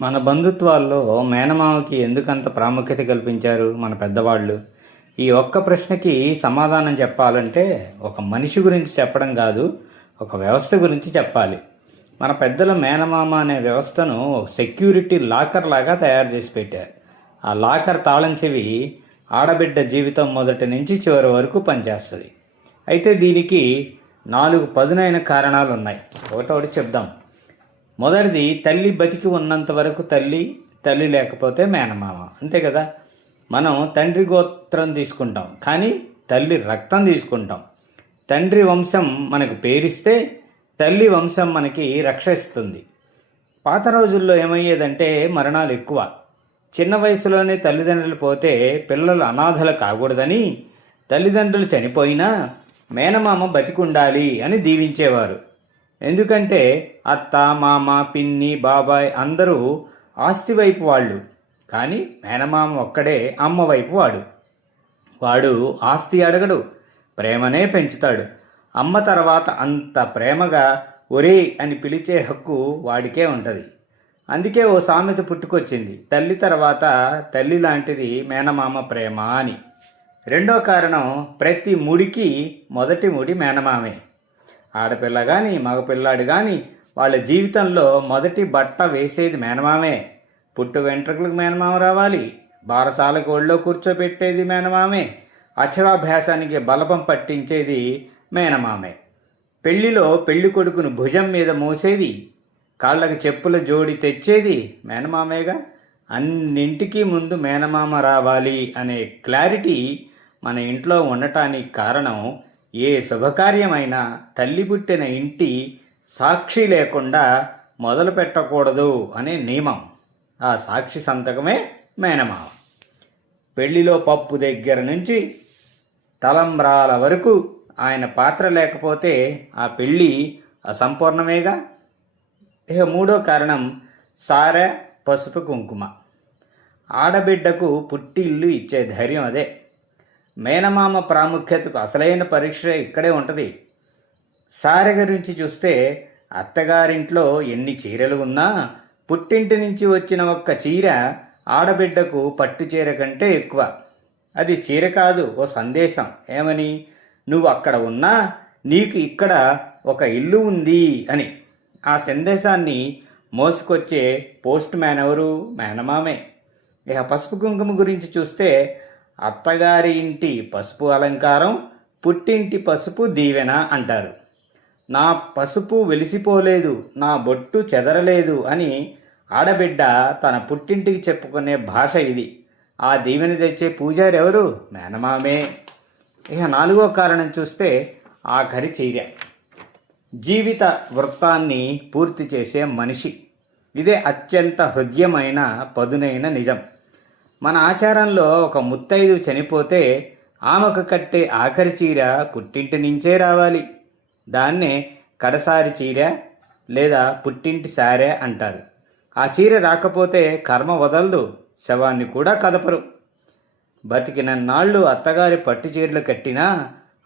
మన బంధుత్వాల్లో మేనమామకి ఎందుకంత ప్రాముఖ్యత కల్పించారు మన పెద్దవాళ్ళు? ఈ ఒక్క ప్రశ్నకి సమాధానం చెప్పాలంటే ఒక మనిషి గురించి చెప్పడం కాదు, ఒక వ్యవస్థ గురించి చెప్పాలి. మన పెద్దల మేనమామ అనే వ్యవస్థను సెక్యూరిటీ లాకర్ లాగా తయారు చేసి పెట్టారు. ఆ లాకర్ తాళం చెవి ఆడబిడ్డ జీవితం మొదటి నుంచి చివరి వరకు పనిచేస్తుంది. అయితే దీనికి 4 పదునైన కారణాలు ఉన్నాయి. ఒకటొకటి చెప్దాం. మొదటిది, తల్లి బతికి ఉన్నంత వరకు తల్లి లేకపోతే మేనమామ, అంతే కదా. మనం తండ్రి గోత్రం తీసుకుంటాం, కానీ తల్లి రక్తం తీసుకుంటాం. తండ్రి వంశం మనకు పేరిస్తే తల్లి వంశం మనకి రక్షిస్తుంది. పాత రోజుల్లో ఏమయ్యేదంటే మరణాలు ఎక్కువ. చిన్న వయసులోనే తల్లిదండ్రులు పోతే పిల్లలు అనాథలు కాకూడదని తల్లిదండ్రులు చనిపోయినా మేనమామ బతికుండాలి అని దీవించేవారు. ఎందుకంటే అత్త, మామ, పిన్ని, బాబాయ్ అందరూ ఆస్తి వైపు వాళ్ళు, కానీ మేనమామ ఒక్కడే అమ్మ వైపు వాడు ఆస్తి అడగడు, ప్రేమనే పెంచుతాడు. అమ్మ తర్వాత అంత ప్రేమగా ఒరే అని పిలిచే హక్కు వాడికే ఉంటుంది. అందుకే ఓ సామెత పుట్టుకొచ్చింది, తల్లి తర్వాత తల్లి లాంటిది మేనమామ ప్రేమ అని. రెండో కారణం, ప్రతి ముడికి మొదటి ముడి మేనమామే. ఆడపిల్ల కానీ మగపిల్లాడు కానీ వాళ్ళ జీవితంలో మొదటి బట్ట వేసేది మేనమామే. పుట్టు వెంట్రుకలకు మేనమామ రావాలి, బారసాలకు ఒళ్ళో కూర్చోబెట్టేది మేనమామే, అక్షరాభ్యాసానికి బలపం పట్టించేది మేనమామే, పెళ్లిలో పెళ్లి కొడుకును భుజం మీద మోసేది, కాళ్ళకు చెప్పుల జోడి తెచ్చేది మేనమామేగా. అన్నింటికీ ముందు మేనమామ రావాలి అనే క్లారిటీ మన ఇంట్లో ఉండటానికి కారణం, ఏ శుభకార్యమైనా తల్లి పుట్టిన ఇంటి సాక్షి లేకుండా మొదలు పెట్టకూడదు అనే నియమం. ఆ సాక్షి సంతకమే మేనమామ. పెళ్లిలో పప్పు దగ్గర నుంచి తలంబ్రాల వరకు ఆయన పాత్ర లేకపోతే ఆ పెళ్ళి అసంపూర్ణమేగా. ఇక మూడో కారణం, సారె, పసుపు, కుంకుమ. ఆడబిడ్డకు పుట్టి ఇల్లు ఇచ్చే ధైర్యం అదే. మేనమామ ప్రాముఖ్యతకు అసలైన పరీక్ష ఇక్కడే ఉంటుంది. సారె గురించి చూస్తే, అత్తగారింట్లో ఎన్ని చీరలు ఉన్నా పుట్టింటి నుంచి వచ్చిన ఒక్క చీర ఆడబిడ్డకు పట్టు చీర కంటే ఎక్కువ. అది చీర కాదు, ఓ సందేశం. ఏమని? నువ్వు అక్కడ ఉన్నా నీకు ఇక్కడ ఒక ఇల్లు ఉంది అని. ఆ సందేశాన్ని మోసుకొచ్చే పోస్ట్ మ్యాన్ ఎవరు? మేనమామే. ఇక పసుపు కుంకుమ గురించి చూస్తే, అత్తగారి ఇంటి పసుపు అలంకారం, పుట్టింటి పసుపు దీవెన అంటారు. నా పసుపు వెలిసిపోలేదు, నా బొట్టు చెదరలేదు అని ఆడబిడ్డ తన పుట్టింటికి చెప్పుకునే భాష ఇది. ఆ దీవెన తెచ్చే పూజారి ఎవరు? మేనమామే. ఇక 4వ కారణం చూస్తే, ఆఖరి చీర. జీవిత వృత్తాన్ని పూర్తి చేసే మనిషి. ఇదే అత్యంత హృదయమైన పదునైన నిజం. మన ఆచారంలో ఒక ముత్తైదు చనిపోతే ఆమెకు కట్టే ఆఖరి చీర పుట్టింటి నుంచే రావాలి. దాన్నే కడసారి చీర లేదా పుట్టింటి సారె అంటారు. ఆ చీర రాకపోతే కర్మ వదలదు, శవాన్ని కూడా కదపరు. బతికినన్నాళ్ళు అత్తగారి పట్టు చీరలు కట్టినా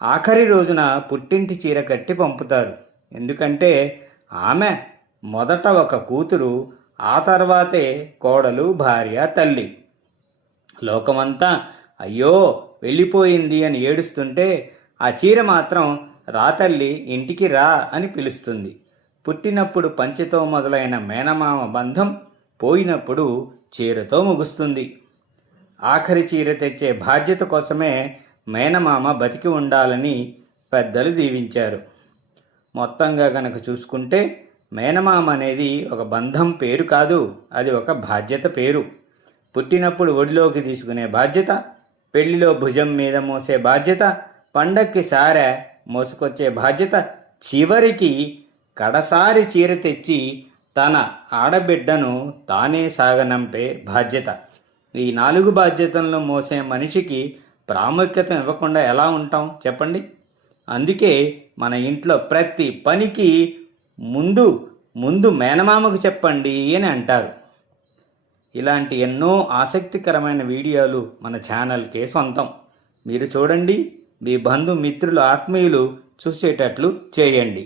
ఆఖరి రోజున పుట్టింటి చీర కట్టి పంపుతారు. ఎందుకంటే ఆమె మొదట ఒక కూతురు, ఆ తర్వాతే కోడలు, భార్య, తల్లి. లోకమంతా అయ్యో వెళ్ళిపోయింది అని ఏడుస్తుంటే ఆ చీర మాత్రం రా తల్లి ఇంటికి రా అని పిలుస్తుంది. పుట్టినప్పుడు పంచెతో మొదలైన మేనమామ బంధం పోయినప్పుడు చీరతో ముగుస్తుంది. ఆఖరి చీర తెచ్చే బాధ్యత కోసమే మేనమామ బతికి ఉండాలని పెద్దలు దీవించారు. మొత్తంగా గనక చూసుకుంటే మేనమామ అనేది ఒక బంధం పేరు కాదు, అది ఒక బాధ్యత పేరు. పుట్టినప్పుడు ఒడిలోకి తీసుకునే బాధ్యత, పెళ్లిలో భుజం మీద మోసే బాధ్యత, పండక్కి సారె మోసుకొచ్చే బాధ్యత, చివరికి కడసారి చీర తెచ్చి తన ఆడబిడ్డను తానే సాగనంపే బాధ్యత. ఈ 4 బాధ్యతలను మోసే మనిషికి ప్రాముఖ్యత ఇవ్వకుండా ఎలా ఉంటాం చెప్పండి? అందుకే మన ఇంట్లో ప్రతి పనికి ముందు మేనమామకు చెప్పండి అని అంటారు. ఇలాంటి ఎన్నో ఆసక్తికరమైన వీడియోలు మన ఛానల్కే సొంతం. మీరు చూడండి, మీ బంధుమిత్రులు, ఆత్మీయులు చూసేటట్లు చేయండి.